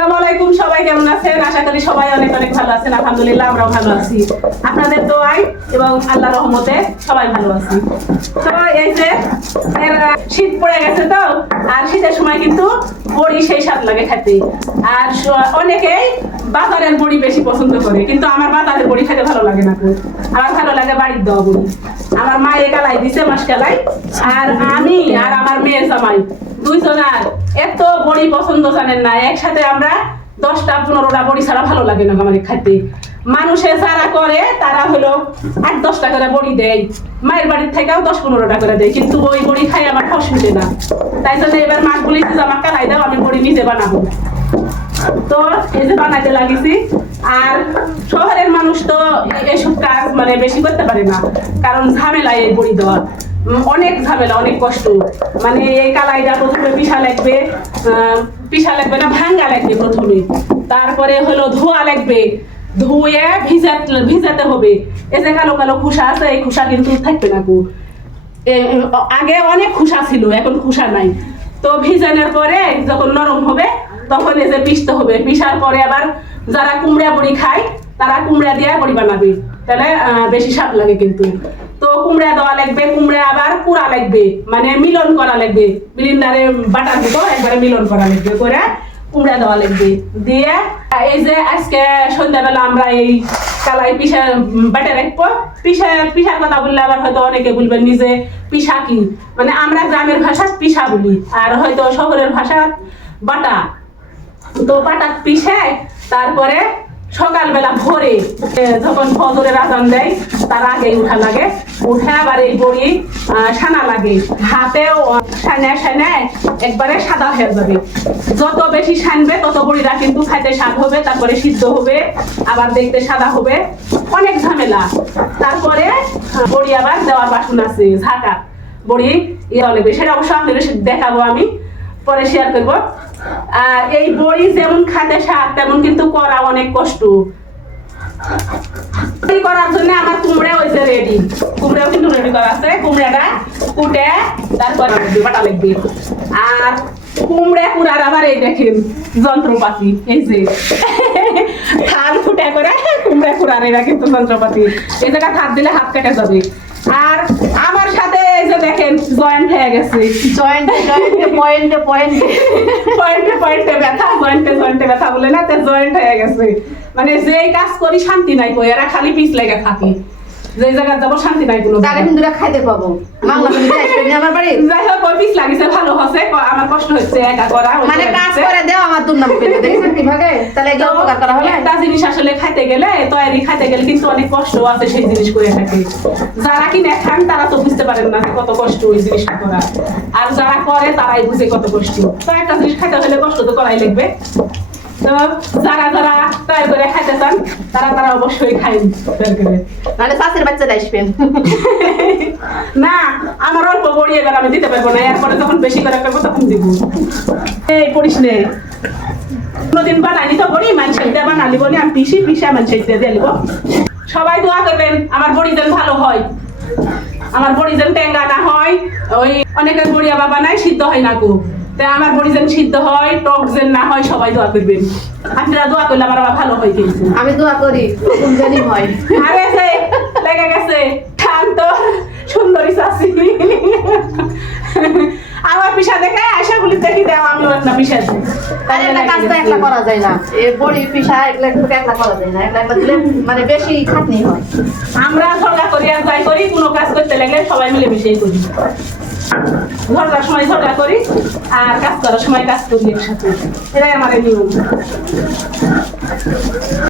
আসসালামু আলাইকুম, সবাই কেমন আছেন? আশা করি সবাই অনেক অনেক ভালো আছেন। আলহামদুলিল্লাহ আমরাও ভালো আছি। আপনাদের দোয়ায় এবং আল্লাহর রহমতে সবাই ভালো আছি। তো এই যে শীত পড়ে গেছে, তো আর শীতের সময় কিন্তু বড়ি সেই স্বাদ লাগে খেতে। আর অনেকেই বাজারের বড়ি বেশি পছন্দ করে, কিন্তু আমার বাজারের বড়ি খেতে ভালো লাগে না। আমার ভালো লাগে বাড়ির দেওয়া বড়ি। আমার মায়ের কালাই দিছে, মাস কালাই, আর আমি আর আমার মেয়ের জামাই দুইজনার এত বড়ি পছন্দ জানেন না। একসাথে আমরা 10টা 15টা বড়ি ছাড়া ভালো লাগে না আমার খাইতে। মানুষে যারা করে তারা হলো 8-10টা করে বড়ি দেয়, মায়ের বাড়ির থেকেও 10-15টা করে দেয়, কিন্তু ওই বড়ি খাই আমার খাওয়া শুনে না। তাই জন্য এবার মাছ বলি আমার কালাই দাও, আমি বড়ি নিজে বানাবো। তো এই যে বানাইতে লাগিছি। আর শহরের মানুষ তো এইসব কাজ মানে বেশি করতে পারে না, কারণ ঝামেলা এই বড়ি দেওয়া, অনেক ঝামেলা, অনেক কষ্ট। মানে এই কালাইটা প্রথমে পিসা লাগবে না, ভাঙ্গা লাগবে প্রথমে, তারপরে হলো ধোয়া লাগবে, ধুয়ে ভিজাতে হবে। এই যে কালো কালো খুসা আছে, এই খুসা কিন্তু থাকবে না। আগে অনেক খুসা ছিল, এখন খুসা নাই। তো ভিজানোর পরে যখন নরম হবে তখন এই যে পিষতে হবে। পিষার পরে আবার যারা কুমড়া বড়ি খায় তারা কুমড়া দিয়ে বড়ি বানাবে, তাহলে বেশি স্বাদ লাগে কিন্তু। তো কুমড়া দেওয়া লাগবে, কুমড়া আবার পুরা লাগবে, মানে মিলন করা লাগবে, ব্লেন্ডারে বাটার দিব, একবারে মিলন করা লাগবে, করে কুমড়া দেওয়া লাগবে। দিয়ে এই যে আজকে সন্ধ্যাবেলা আমরা এই কালাই পিঠা বাটা রাখবো। পিঠার কথা বললে আবার হয়তো অনেকে বলবেন নিজে পিঠা কি, মানে আমরা গ্রামের ভাষা পিঠা বলি, আর হয়তো শহরের ভাষা বাটা। তো বাটা পিঠে তারপরে সকালবেলা ভোরে যখন ফজরের আজান দেয় তার আগে উঠা লাগে, উঠে আবার এই বড়ি সানা লাগে, হাতেও সানায় একবারে সাদা হয়ে যাবে। যত বেশি সানবে তত বড়িটা কিন্তু খাইতে স্বাদ হবে, তারপরে সিদ্ধ হবে, আবার দেখতে সাদা হবে, অনেক ঝামেলা। তারপরে বড়ি আবার দেওয়ার বাসন আছে, ঝাঁকা বড়ি ইয়ে লাগবে, সেটা অবশ্য আপনাদের দেখাবো, আমি পরে শেয়ার করবো। আর এই বড়ি যেমন খাতে স্বাদ, তেমন কিন্তু করা অনেক কষ্ট। করার জন্য আমার কুমড়া হয়েছে রেডি, কুমড়াও কিন্তু রেডি করা আছে। কুমড়াটা কুটে তারপরে বাটা লাগবে। আর কুমড়া কুড়ার আবার এই দেখেন যন্ত্রপাতি, এই যে থাল ফুটে করে কুমড়া কুড়ার, এরা কিন্তু যন্ত্রপাতি। এই জায়গা হাত দিলে হাত কেটে যাবে। আর আমার সাথে এই যে দেখেন জয়েন্ট হয়ে গেছে, পয়েন্টে ব্যথা বলে না, জয়েন্ট হয়ে গেছে। মানে যেই কাজ করি শান্তি নাই, এরা খালি পিছ লেগে থাকে, যে জায়গা যাবো শান্তি নাই কোনো। খাইতে পাবো আমার বাড়ি, যাই হোক ওই পিছ লাগিছে, ভালো হচ্ছে। আমার কষ্ট হচ্ছে একা করা, মানে কাজ করে দেও আমার দুর্নাম পেলে দেখেন কিভাবে, তাহলে এগুলো উপকার করা হবে। একটা জিনিস আসলে খাইতে গেলে, তৈরি খাইতে গেলে কিন্তু অনেক কষ্ট আছে, সেই জিনিস করে থাকে। যারা কিনে খান তারা তো বুঝতে পারেন না কত কষ্ট ওই জিনিসটা করা, আর যারা করে তারাই বুঝে কত কষ্ট। তো একটা জিনিস খাইতে হলে কষ্ট তো করাই লাগবে। তো যারা যারা তৈরি করে খাইতে চান তারা অবশ্যই খাইন তৈরি করে, মানে চাষের বাচ্চারা আসবেন। না আমার অল্প বড়ি এবার আমি দিতে পারবো না, এরপরে যখন বেশি করে করবো তখন দিব। এই পড়িস নে, কোনোদিন বানাইনি তো বড়ি, মানুষের দিয়ে বানালি বলি আমি পিসা মানুষের দিয়ে দিয়ে নিব। সবাই দোয়া করবেন আমার বড়ি যেন ভালো হয়, আমার বড়ি যেন টেঙ্গা না হয়। ওই অনেকের বড়ি আবার বানায় সিদ্ধ হয় না গো, তাই আমার বড়ি যেন সিদ্ধ হয়, টক যেন না হয়, সবাই দোয়া করবেন। আপনারা দোয়া করলে আমার আবার ভালো হয় কিন্তু। আমি দোয়া করি জানি হয়। আরে সে লেগে গেছে ঠান তো সুন্দরী চাষি। আমার পিসা দেখে আশা বলি দেখি দেও, আমি একটা পিসা দিই। আরে একটা কাজ তো একলা করা যায় না, এই বড়ি পিসা একলা করা যায় না, একলা দিলে মানে বেশি খাটনি হয়। আমরা ঝগড়া করি আর যাই করি, কোনো কাজ করতে লাগলে সবাই মিলে মিশেই করি। ঝগড়ার সময় ঝগড়া করি আর কাজ করার সময় কাজ করি একসাথে, এটাই আমার নিয়ম।